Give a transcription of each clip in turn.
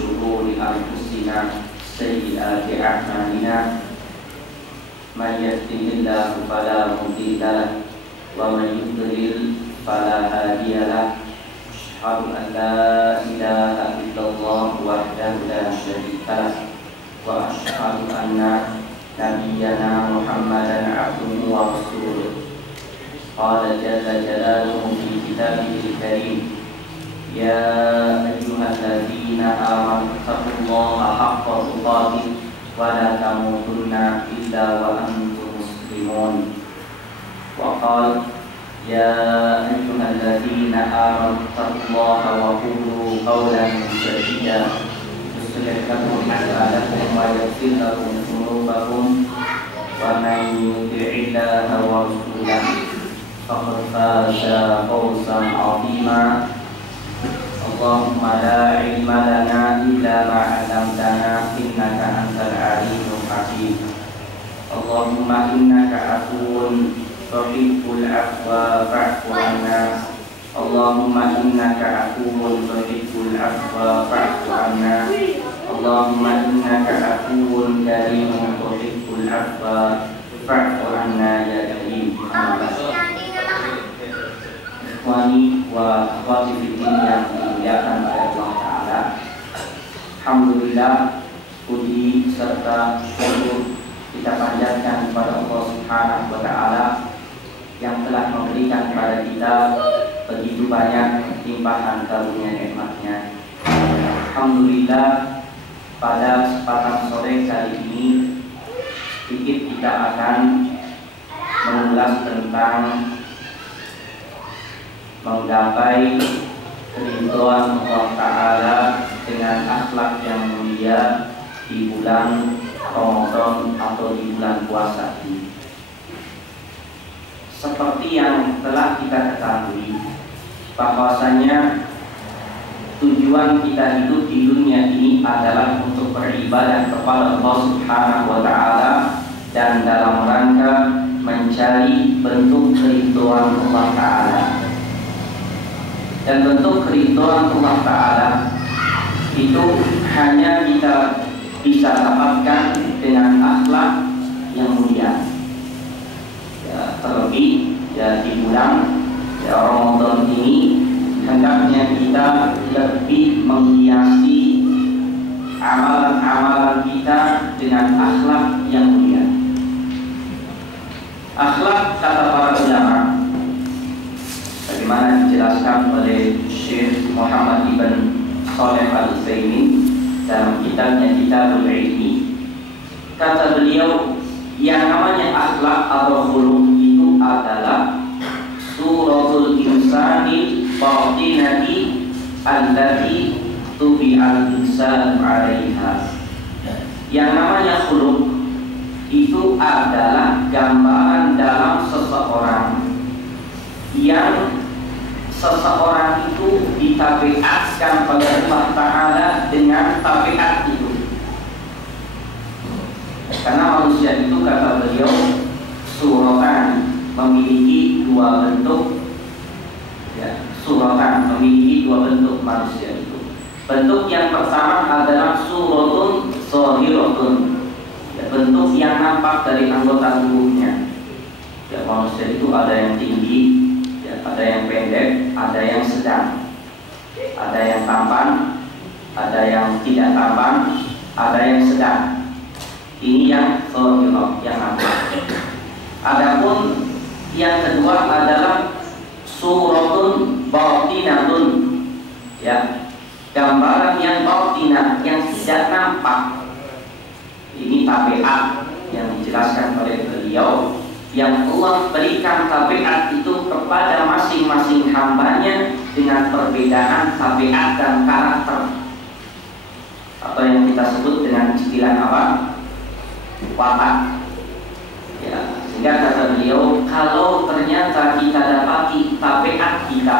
شرور أنفسنا سيئات أعمالنا من يهده الله فلا مضل له ومن يضلل فلا هادي له أشهد أن لا إله إلا الله وحده لا شريك له وأشهد أن نبينا محمدا عبده ورسوله قال جل جلاله في كتابه الكريم يا أيها الذين آمنوا اتقوا الله حق تقاته ولا تموتن إلا وأنتم مسلمون وقال يا أيها الذين آمنوا اتقوا الله وقولوا قولا سديدا يصلح لكم أعمالكم ويغفر لكم ذنوبكم ومن يطع الله ورسوله فقد فاز فوزا عظيما اللهم لا علم لنا إلا ما علمتنا إنك أنت العليم الحكيم اللهم إنك عفو تحب العفو فاعف عنا اللهم إنك عفو تحب العفو فاعف عنا اللهم إنك عفو كريم تحب العفو فاعف عنا يا كريم Ikhwani wa akhwati fiddin yang dimuliakan oleh Allah Ta'ala. Alhamdulillah, puji serta syukur kita panjatkan kepada Allah Subhanahu wa Ta'ala yang telah memberikan kepada kita begitu banyak limpahan karunia nikmatnya. Alhamdulillah, pada kesempatan sore kali ini sedikit kita akan mengulas tentang menggapai keridhaan Allah Ta'ala dengan akhlak yang mulia di bulan Ramadan atau di bulan puasa ini. Seperti yang telah kita ketahui bahwasanya tujuan kita hidup di dunia ini adalah untuk beribadah kepada Allah Subhanahu wa Ta'ala dan dalam rangka mencari bentuk keridhaan Allah Ta'ala. Dan bentuk keridhaan Allah Ta'ala itu hanya kita bisa dapatkan dengan akhlak yang mulia. Ya, terlebih ya, di bulan ya, Ramadan ini hendaknya kita lebih menghiasi amalan-amalan kita dengan akhlak yang mulia. Akhlak, kata para ulama, bagaimana dijelaskan oleh Syekh Muhammad ibn Shalih Al-Utsaimin dalam kitabnya Kitabul Ilmi. Kata beliau, yang namanya akhlak atau khuluq itu adalah suratul insani batinati allati tubi'al insanu 'alaiha. Yang namanya khuluq itu adalah gambaran dalam seseorang yang seseorang itu ditabiatkan oleh Allah Ta'ala dengan tabiat itu. Karena manusia itu, kata beliau, suratan, memiliki dua bentuk ya, suratan, memiliki dua bentuk manusia itu. Bentuk yang pertama adalah suratun shahiratun ya, bentuk yang nampak dari anggota tubuhnya ya, manusia itu ada yang tinggi, ada yang pendek, ada yang sedang, ada yang tampan, ada yang tidak tampan, ada yang sedang. Ini yang zahirah, yang nampak. Adapun yang kedua adalah suratun batinatun ya, gambaran yang batinah, yang tidak nampak. Ini tabiat yang dijelaskan oleh beliau, yang Allah berikan tabiat itu kepada masing-masing hambanya dengan perbedaan tabiat dan karakter, atau yang kita sebut dengan istilah apa? Watak ya. Sehingga kata beliau, kalau ternyata kita dapati tabiat kita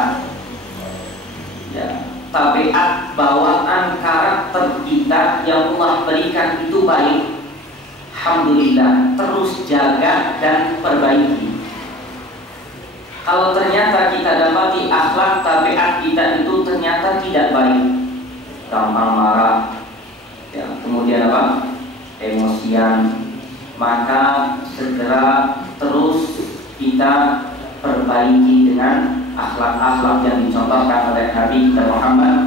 ya, tabiat bawaan karakter kita yang Allah berikan itu baik, alhamdulillah, terus jaga dan perbaiki. Kalau ternyata kita dapati akhlak tabiat kita itu ternyata tidak baik, gampang marah, ya, kemudian apa? Emosian, maka segera terus kita perbaiki dengan akhlak-akhlak yang dicontohkan oleh Nabi kita Muhammad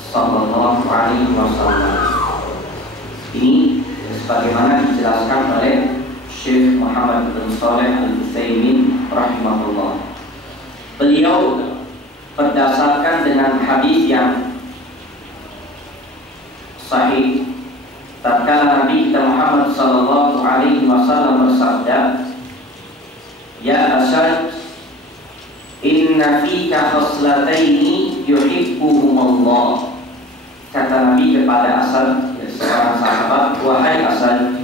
Sallallahu Alaihi Wasallam. Ini sebagaimana dijelaskan oleh Syekh Muhammad bin Shalih Al-Utsaimin rahimahullah. Beliau berdasarkan dengan hadis yang sahih, tatkala Nabi kita Muhammad sallallahu alaihi wasallam bersabda, "Ya Asad, inna fika khoslataini yuhibbuhumullah." Kata Nabi kepada Asad, seorang sahabat, "Wahai Asad,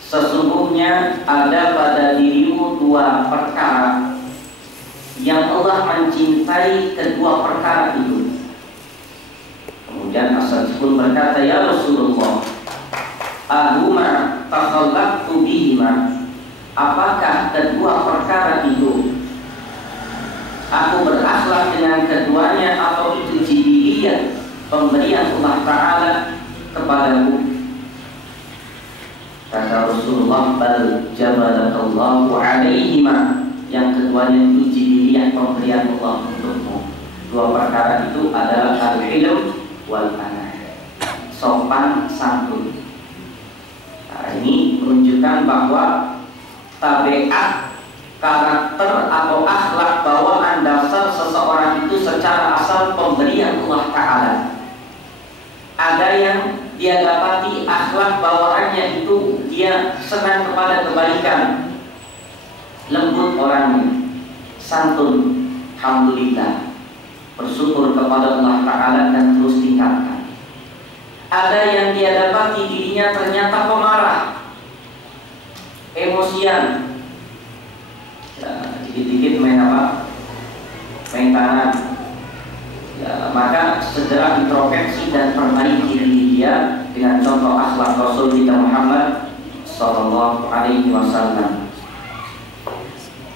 sesungguhnya ada pada dirimu dua perkara yang Allah mencintai kedua perkara itu." Kemudian Asad pun berkata, "Ya Rasulullah, ahuma takhallaqtu bihima." Apakah kedua perkara itu aku berakhlak dengan keduanya, atau itu jibiliyah, pemberian Allah Ta'ala kepadaku? Kata Rasulullah, "Bal jabalakallahu alaihima." Yang keduanya itu jibiliyah, pemberian Allah untukmu. Dua perkara itu adalah al-hilm wal anah, sopan santun. Nah, ini menunjukkan bahwa tabiat, karakter atau akhlak bawaan dasar seseorang itu secara asal pemberian Allah Ta'ala. Ada yang dia dapati akhlak bawaannya itu dia senang kepada kebaikan, lembut orangnya, santun, alhamdulillah, bersyukur kepada Allah Ta'ala dan terus tingkatkan. Ada yang dia dapati dirinya ternyata pemarah, emosian, ya, dikit-dikit main apa? Main tangan. Ya, maka segera introspeksi dan perbaiki diri dia dengan contoh akhlak Rasul kita Muhammad Sallallahu Alaihi Wasallam.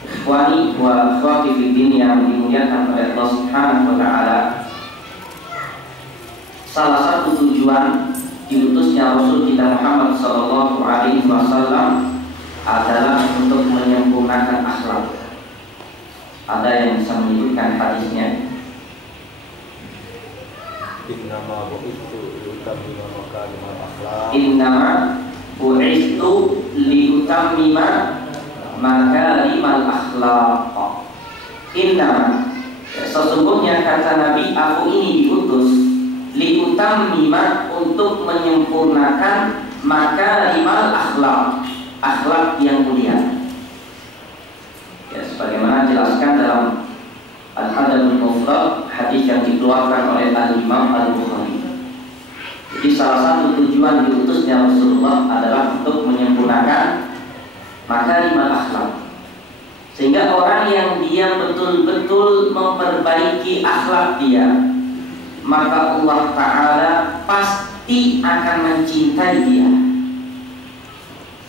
Ikhwani wa akhwati fiddin yang dimuliakan oleh Allah Subhanahu wa Ta'ala, salah satu tujuan diutusnya Rasul kita Muhammad Sallallahu Alaihi Wasallam adalah untuk menyempurnakan akhlak. Ada yang bisa menyebutkan hadisnya? Innama bu'istu liutammima makarimal akhlaq. Innama bu'istu liutammima makarimal akhlaq. Innama, sesungguhnya kata Nabi, aku ini diutus liutammima, untuk menyempurnakan makarimal akhlaq, akhlak yang mulia. Ya, sebagaimana jelaskan dalam Al-Adabul Mufrad, hadis yang dikeluarkan oleh Al-Imam Al-Bukhari. Jadi salah satu tujuan diutusnya Rasulullah adalah untuk menyempurnakan makarimal akhlak, sehingga orang yang dia betul-betul memperbaiki akhlak dia, maka Allah Ta'ala pasti akan mencintai dia.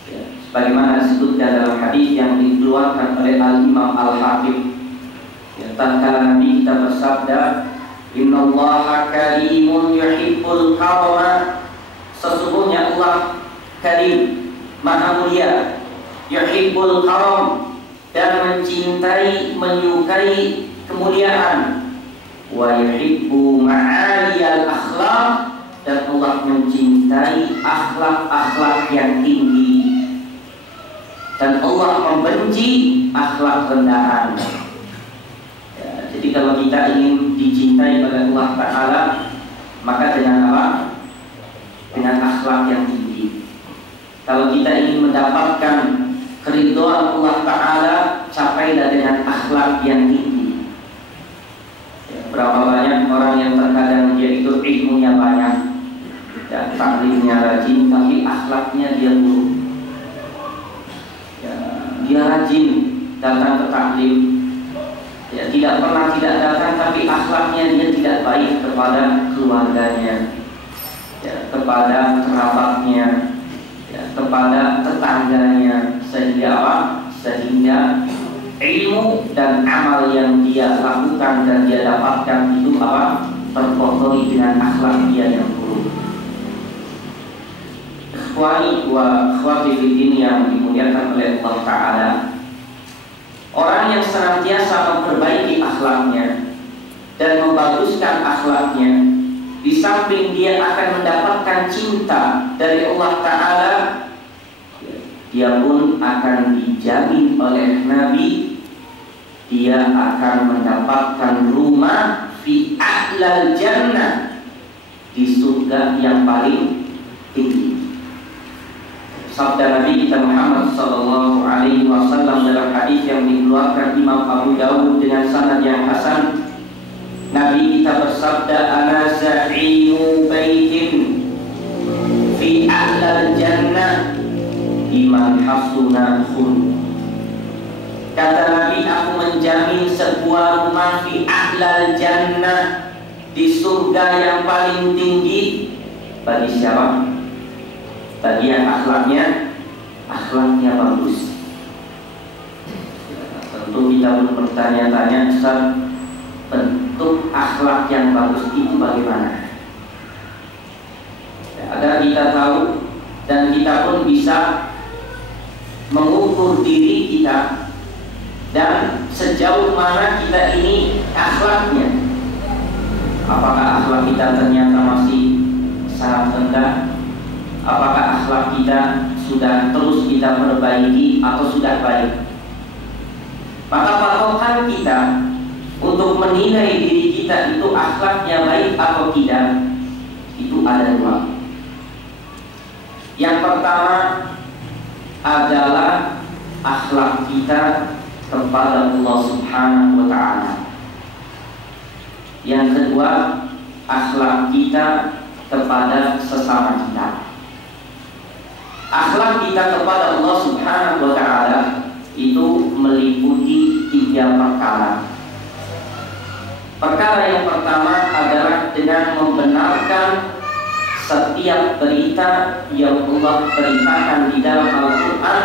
Ya, sebagaimana disebutkan dalam hadis yang dikeluarkan oleh Al-Imam Al-Hakim, ya, tatkala Nabi kita bersabda, "Innallaha karimun yuhibbul karama." Sesungguhnya Allah karim, maha mulia, yuhibbul karam, dan mencintai, menyukai kemuliaan, wa yuhibbu ma'aliyal akhlaq, dan Allah mencintai akhlak-akhlak yang tinggi, dan Allah membenci akhlak rendahan. Jadi kalau kita ingin dicintai oleh Allah Ta'ala, maka dengan apa? Dengan akhlak yang tinggi. Kalau kita ingin mendapatkan keridhaan Allah Ta'ala, capailah dengan akhlak yang tinggi. Ya, berapa banyak orang yang terkadang dia itu ilmunya banyak, ya, taklimnya rajin, tapi akhlaknya dia buruk. Ya, dia rajin datang ke taklim, ya, tidak pernah tidak datang, tapi akhlaknya dia tidak baik kepada keluarganya, ya, kepada kerabatnya, ya, kepada tetangganya, sehingga apa? Sehingga ilmu dan amal yang dia lakukan dan dia dapatkan itu apa? terkotori dengan akhlak dia yang buruk. Ikhwani wa akhwati fiddin yang dimuliakan oleh Allah Ta'ala, orang yang senantiasa memperbaiki akhlaknya dan membaguskan akhlaknya, di samping dia akan mendapatkan cinta dari Allah Ta'ala, dia pun akan dijamin oleh Nabi, dia akan mendapatkan rumah fi a'lal jannah, di surga yang paling tinggi. Sabda Nabi kita Muhammad sallallahu alaihi wasallam dalam hadis yang dikeluarkan Imam Abu Dawud dengan sanad yang hasan, Nabi kita bersabda, ana za'imu baitin fi a'lal jannah liman hasuna khuluq. Kata Nabi, aku menjamin sebuah rumah fi a'lal jannah, di surga yang paling tinggi. Bagi siapa? Bagi yang akhlaknya bagus. Tentu kita pun bertanya-tanya, Ustaz, bentuk akhlak yang bagus itu bagaimana? Agar kita tahu dan kita pun bisa mengukur diri kita dan sejauh mana kita ini akhlaknya. Apakah akhlak kita ternyata masih sangat rendah? Apakah akhlak kita sudah terus kita perbaiki atau sudah baik? Maka patokan kita untuk menilai diri kita itu akhlaknya baik atau tidak, itu ada dua. Yang pertama adalah akhlak kita kepada Allah Subhanahu wa Ta'ala. Yang kedua, akhlak kita kepada sesama kita. Akhlak kita kepada Allah Subhanahu wa Ta'ala itu meliputi 3 perkara. Perkara yang pertama adalah dengan membenarkan setiap berita yang Allah beritakan di dalam Al-Quran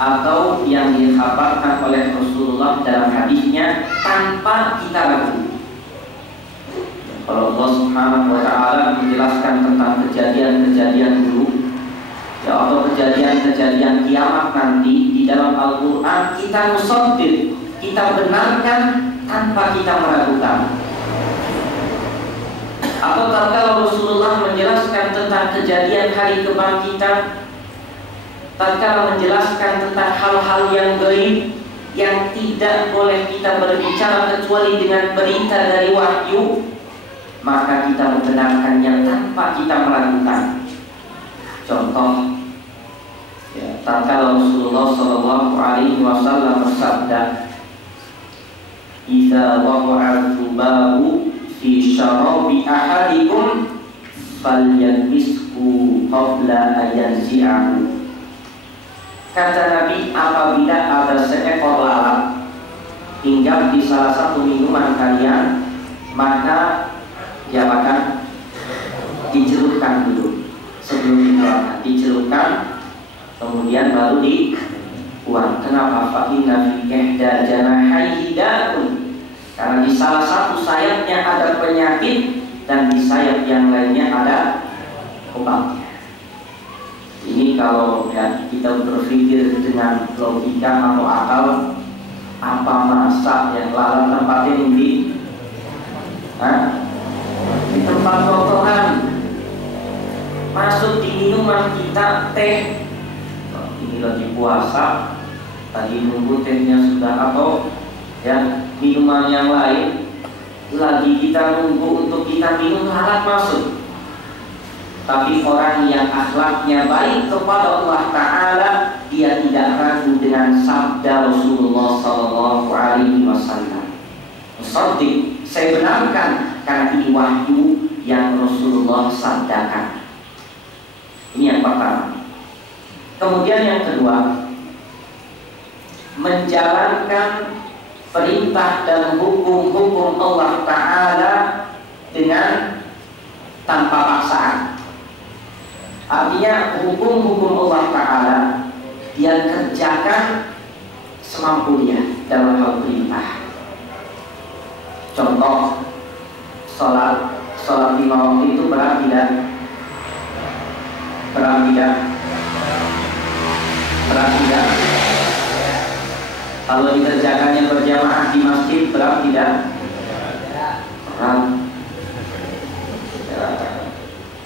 atau yang dikhabarkan oleh Rasulullah dalam hadisnya tanpa kita ragu. Kalau Allah Subhanahu wa Ta'ala menjelaskan tentang kejadian-kejadian dulu, ya, atau kejadian-kejadian kiamat nanti di dalam Al-Quran, kita musaddiq, kita benarkan tanpa kita meragukan. Atau tatkala Rasulullah menjelaskan tentang kejadian hari kebangkitan, tatkala menjelaskan tentang hal-hal yang gaib yang tidak boleh kita berbicara kecuali dengan berita dari wahyu, maka kita membenarkannya tanpa kita meragukan. Contoh, ya, tatkala Rasulullah sallallahu alaihi wasallam bersabda, "Idza waqa'a al-dhubabu fi syarabi ahadikum falyalbishu qabla an yanzi'ahu." Kata Nabi, apabila ada seekor lalat hinggap di salah satu minuman kalian, maka diapakan? Dicelupkan dulu. Sebelum dikeluarkan, dicelupkan, kemudian baru dibuang. Kenapa? Fa'inna fi ihda janahaihi da'un. Karena di salah satu sayapnya ada penyakit dan di sayap yang lainnya ada obatnya. Ini kalau ya kita berpikir dengan logika atau akal, apa masa yang lalat tempatnya di tempat kotoran, masuk di minuman kita teh. Ini lagi puasa, tadi nunggu tehnya sudah, atau ya minuman yang lain lagi kita nunggu untuk kita minum, lalat masuk. Tapi orang yang akhlaknya baik kepada Allah Ta'ala, dia tidak ragu dengan sabda Rasulullah Sallallahu Alaihi Wasallam. Musaddiq, saya benarkan karena ini wahyu yang Rasulullah sabdakan. Ini yang pertama. Kemudian yang kedua, menjalankan perintah dan hukum-hukum Allah Ta'ala dengan tanpa paksaan. Artinya hukum-hukum Allah Ta'ala dia kerjakan semampu dia dalam hal perintah. Contoh, sholat 5 waktu itu berat tidak? Berat tidak? Berat tidak? Kalau dikerjakannya berjamaah di masjid berat tidak? Berat.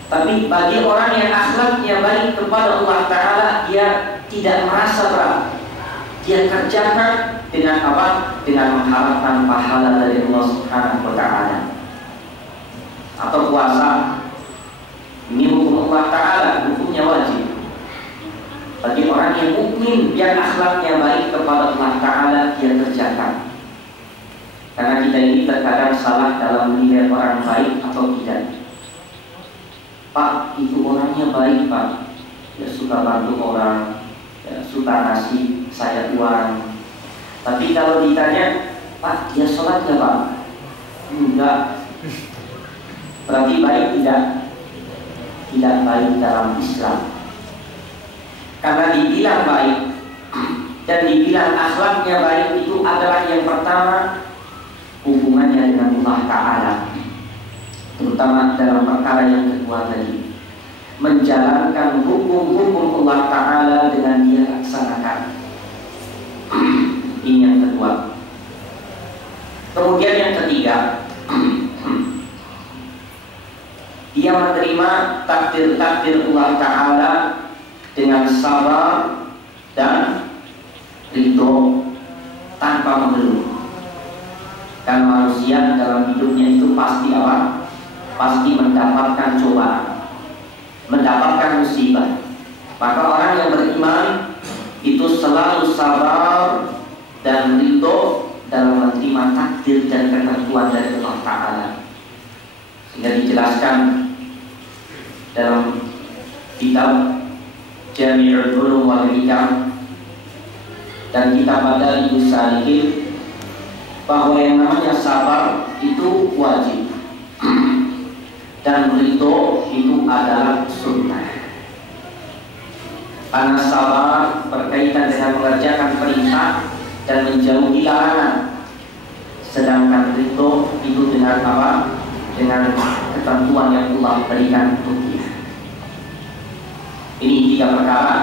Tapi bagi orang yang akhlaknya baik kepada Allah Ta'ala, dia tidak merasa berat. Dia kerjakan dengan apa? Dengan mengharapkan pahala dari Allah Subhanahu wa Ta'ala. Atau puasa, ini hukum Allah Ta'ala, hukumnya wajib. Bagi orang yang mukmin, yang akhlaknya baik kepada Allah Ta'ala, dia kerjakan. Karena kita ini terkadang salah dalam menilai orang baik atau tidak. Pak, itu orangnya baik Pak, dia suka bantu orang, ya, suka ngasih saya uang. Tapi kalau ditanya, Pak, dia sholat gak Pak? Enggak. Berarti baik tidak? Tidak baik dalam Islam. Karena dibilang baik dan dibilang akhlaknya baik itu adalah yang pertama hubungannya dengan Allah Ta'ala, terutama dalam perkara yang kedua tadi, menjalankan hukum-hukum Allah Ta'ala dengan dia laksanakan. Ini yang kedua. Kemudian yang ketiga, dia menerima takdir-takdir Allah Ta'ala dengan sabar dan ridho tanpa mengeluh. Karena manusia dalam hidupnya itu pasti apa? Pasti mendapatkan cobaan, mendapatkan musibah. Maka orang yang beriman itu selalu sabar dan ridho dalam menerima takdir dan ketentuan dari Allah Ta'ala. Sehingga dijelaskan dalam kitab Jami'ul Ulum wal Hikam dan kitab Madarijus Salikin bahwa yang namanya sabar itu wajib dan ridho itu adalah sunnah. Karena sabar berkaitan dengan mengerjakan perintah dan menjauhi larangan, sedangkan ridho itu dengan apa? Dengan ketentuan yang Allah berikan untuk dia. Ini 3 perkara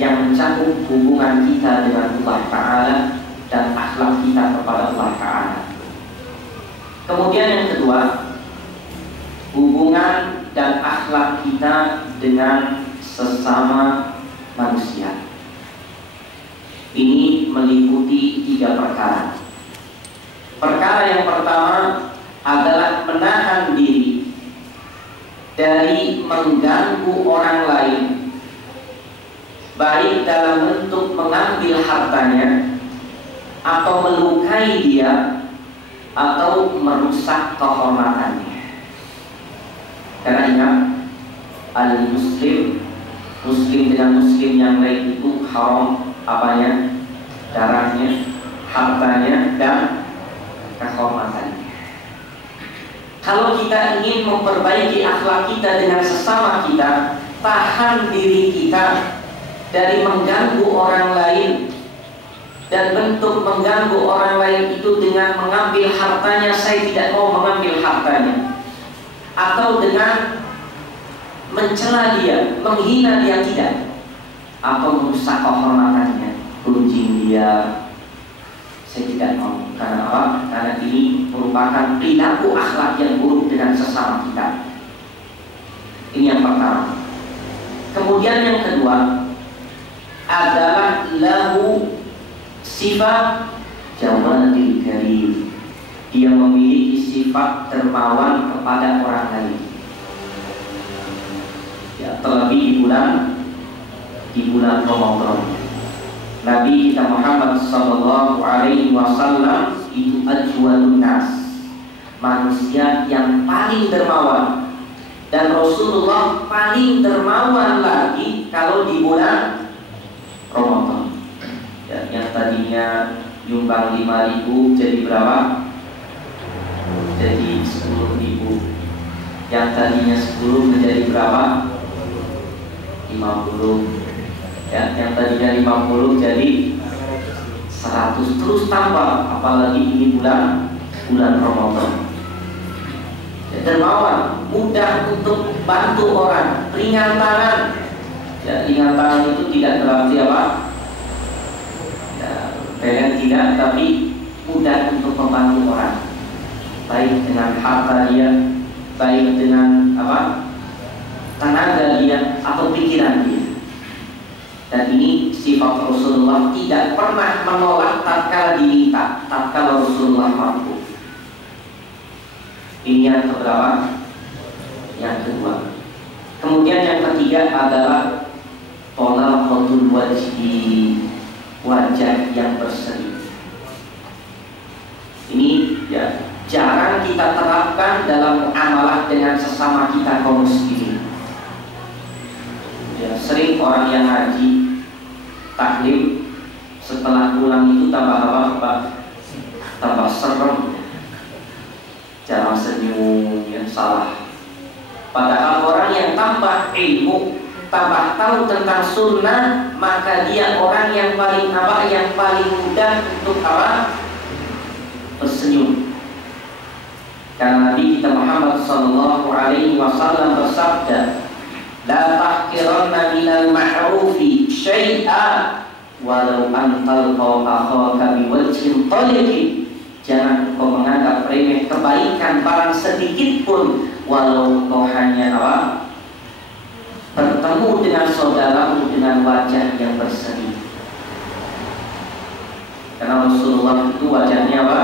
yang mencakup hubungan kita dengan Allah Ta'ala dan akhlak kita kepada Allah Ta'ala. Kemudian yang kedua, hubungan dan akhlak kita dengan sesama manusia. Ini meliputi 3 perkara. Perkara yang pertama adalah menahan diri dari mengganggu orang lain, baik dalam bentuk mengambil hartanya atau melukai dia atau merusak kehormatannya. Karena ingat, al-muslim, muslim dengan muslim yang lain itu haram apanya? Darahnya, hartanya, dan kehormatannya. Kalau kita ingin memperbaiki akhlak kita dengan sesama kita, tahan diri kita dari mengganggu orang lain. Dan bentuk mengganggu orang lain itu dengan mengambil hartanya, saya tidak mau mengambil hartanya, atau dengan mencela dia, menghina dia, tidak, atau merusak kehormatannya, gunjing dia, saya tidak mau. Karena apa? Karena ini merupakan perilaku akhlak yang buruk dengan sesama kita. Ini yang pertama. Kemudian yang kedua adalah lahu sifat jawadil karim. Dia memiliki sifat dermawan kepada orang lain. Ya, terlebih di bulan Ramadan. Nabi kita Muhammad sallallahu alaihi wasallam itu ajwadun nas, manusia yang paling dermawan, dan Rasulullah paling dermawan lagi kalau di bulan Ramadan. Ya, yang tadinya nyumbang 5.000 jadi berapa? Jadi 10.000. Yang tadinya 10 menjadi berapa? 50. Ya, yang tadinya 50 jadi 100, terus tambah, apalagi ini bulan Ramadan. dermawan, mudah untuk bantu orang, ringan tangan. Ya, ringan tangan itu tidak berarti apa? Ya, pengen tidak, tapi mudah untuk membantu orang, baik dengan harta dia, baik dengan apa? Tenaga dia atau pikiran dia. Dan ini sifat Rasulullah, tidak pernah menolak tatkala diminta, tatkala Rasulullah mampu. Ini yang keberapa? Yang kedua. Kemudian yang ketiga adalah talaqatul wajhi, wajah yang berseri. Ini ya jarang kita terapkan dalam muamalah dengan sesama kita kaum muslimin. Ya, sering orang yang haji taklim setelah pulang itu tambah apa? Tambah serem, jarang senyum, ya salah. Padahal orang yang tambah ilmu, tambah tahu tentang sunnah, maka dia orang yang paling apa? Yang paling mudah untuk apa? Bersenyum. Karena Nabi kita Muhammad sallallahu alaihi wasallam bersabda, "La tahqiranna minal ma'rufi syai'a walau an talqa akhaka biwajhin taliqin." Jangan kau menganggap remeh kebaikan barang sedikit pun, walau kau hanya apa? Bertemu dengan saudaramu dengan wajah yang berseri. Karena Rasulullah itu wajahnya apa?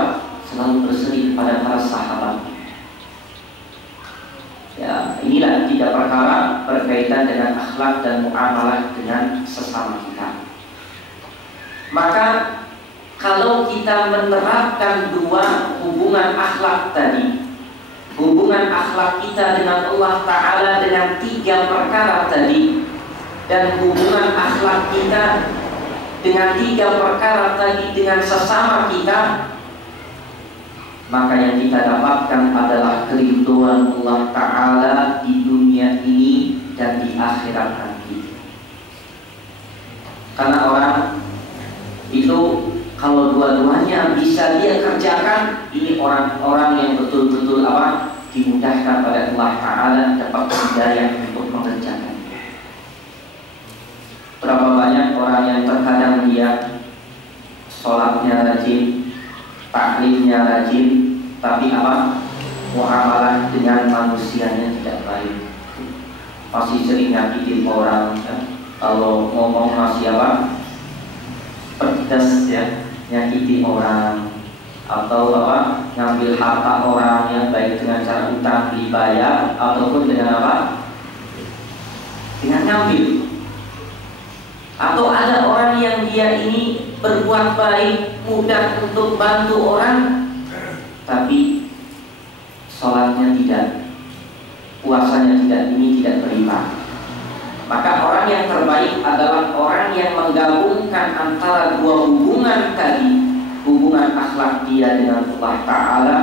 Selalu berseri kepada para sahabat. Ya, inilah 3 perkara berkaitan dengan akhlak dan muamalah dengan sesama kita. Maka kalau kita menerapkan 2 hubungan akhlak tadi, hubungan akhlak kita dengan Allah Ta'ala dengan 3 perkara tadi, dan hubungan akhlak kita dengan 3 perkara tadi dengan sesama kita, maka yang kita dapatkan adalah keridhaan Allah Ta'ala di dunia ini dan di akhirat nanti. Karena orang itu kalau dua-duanya bisa dia kerjakan, ini orang-orang yang betul-betul apa? Dimudahkan oleh Allah Ta'ala, dapat hidayah untuk mengerjakan. Berapa banyak orang yang terkadang dia sholatnya rajin, taklimnya rajin, tapi apa? Muamalah dengan manusianya tidak baik. Masih sering nyakitin orang, ya. Kalau ngomong masih apa? Pedas, ya, nyakiti orang, atau apa? Ngambil harta orang yang baik dengan cara utang beli bayar, ataupun dengan apa? Dengan ngambil. Atau ada orang yang dia ini berbuat baik, mudah untuk bantu orang, tapi sholatnya tidak, puasanya tidak, ini tidak beriman. Maka orang yang terbaik adalah orang yang menggabungkan antara 2 hubungan tadi, hubungan akhlak dia dengan Allah Ta'ala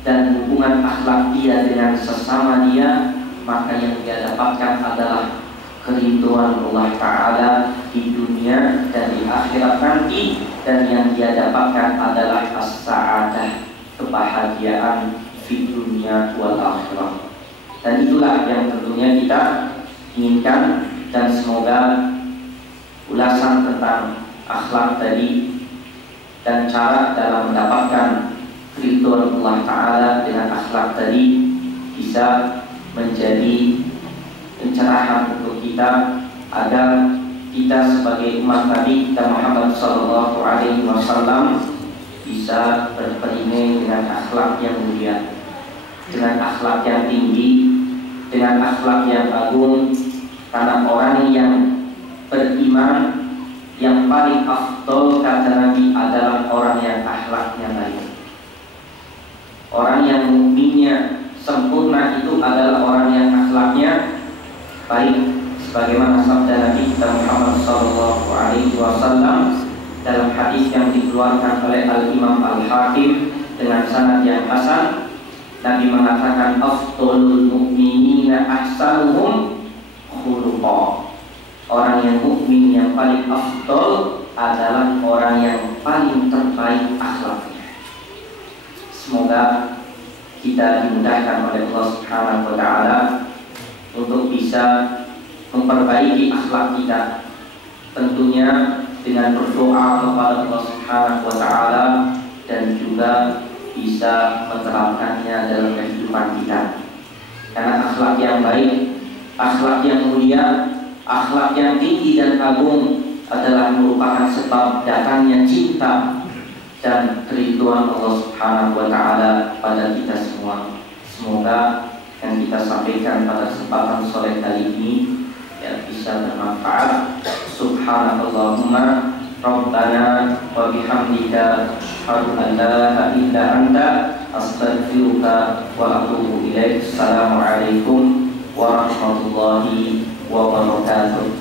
dan hubungan akhlak dia dengan sesama dia. Maka yang dia dapatkan adalah keridhaan Allah Ta'ala di dunia dan di akhirat nanti, dan yang dia dapatkan adalah as-sa'adah, kebahagiaan di dunia wal akhirah. Dan itulah yang tentunya kita inginkan, dan semoga ulasan tentang akhlak tadi dan cara dalam mendapatkan keridhaan Allah Ta'ala dengan akhlak tadi bisa menjadi pencerahan untuk kita, agar kita sebagai umat Nabi kita Muhammad sallallahu alaihi wasallam bisa berperiming dengan akhlak yang mulia, dengan akhlak yang tinggi, dengan akhlak yang agung. Karena orang yang beriman yang paling afdol kata Nabi adalah orang yang akhlaknya baik. Orang yang mukminnya sempurna itu adalah orang yang akhlaknya baik, sebagaimana sabda Nabi kita Muhammad sallallahu alaihi wasallam dalam hadis yang dikeluarkan oleh Al-Imam Al-Hakim dengan sanad yang hasan. Nabi mengatakan, afdolul mu'minina ahsanuhum khuluqa. Orang yang mukmin yang paling afdol adalah orang yang paling terbaik akhlaknya. Semoga kita dimudahkan oleh Allah Subhanahu wa taala untuk bisa memperbaiki akhlak kita, tentunya dengan berdoa kepada Allah Subhanahu wa taala dan juga bisa menerapkannya dalam kehidupan kita. Karena akhlak yang baik, akhlak yang mulia, akhlak yang tinggi dan agung adalah merupakan sebab datangnya cinta dan keriduan Allah Subhanahu wa taala pada kita semua. Semoga yang kita sampaikan pada kesempatan sore kali ini ya bisa bermanfaat. Subhanallahumma rabbana wa bihamdika asyhadu an la ilaha illa anta astaghfiruka wa atubu ilaik. Assalamualaikum warahmatullahi wabarakatuh.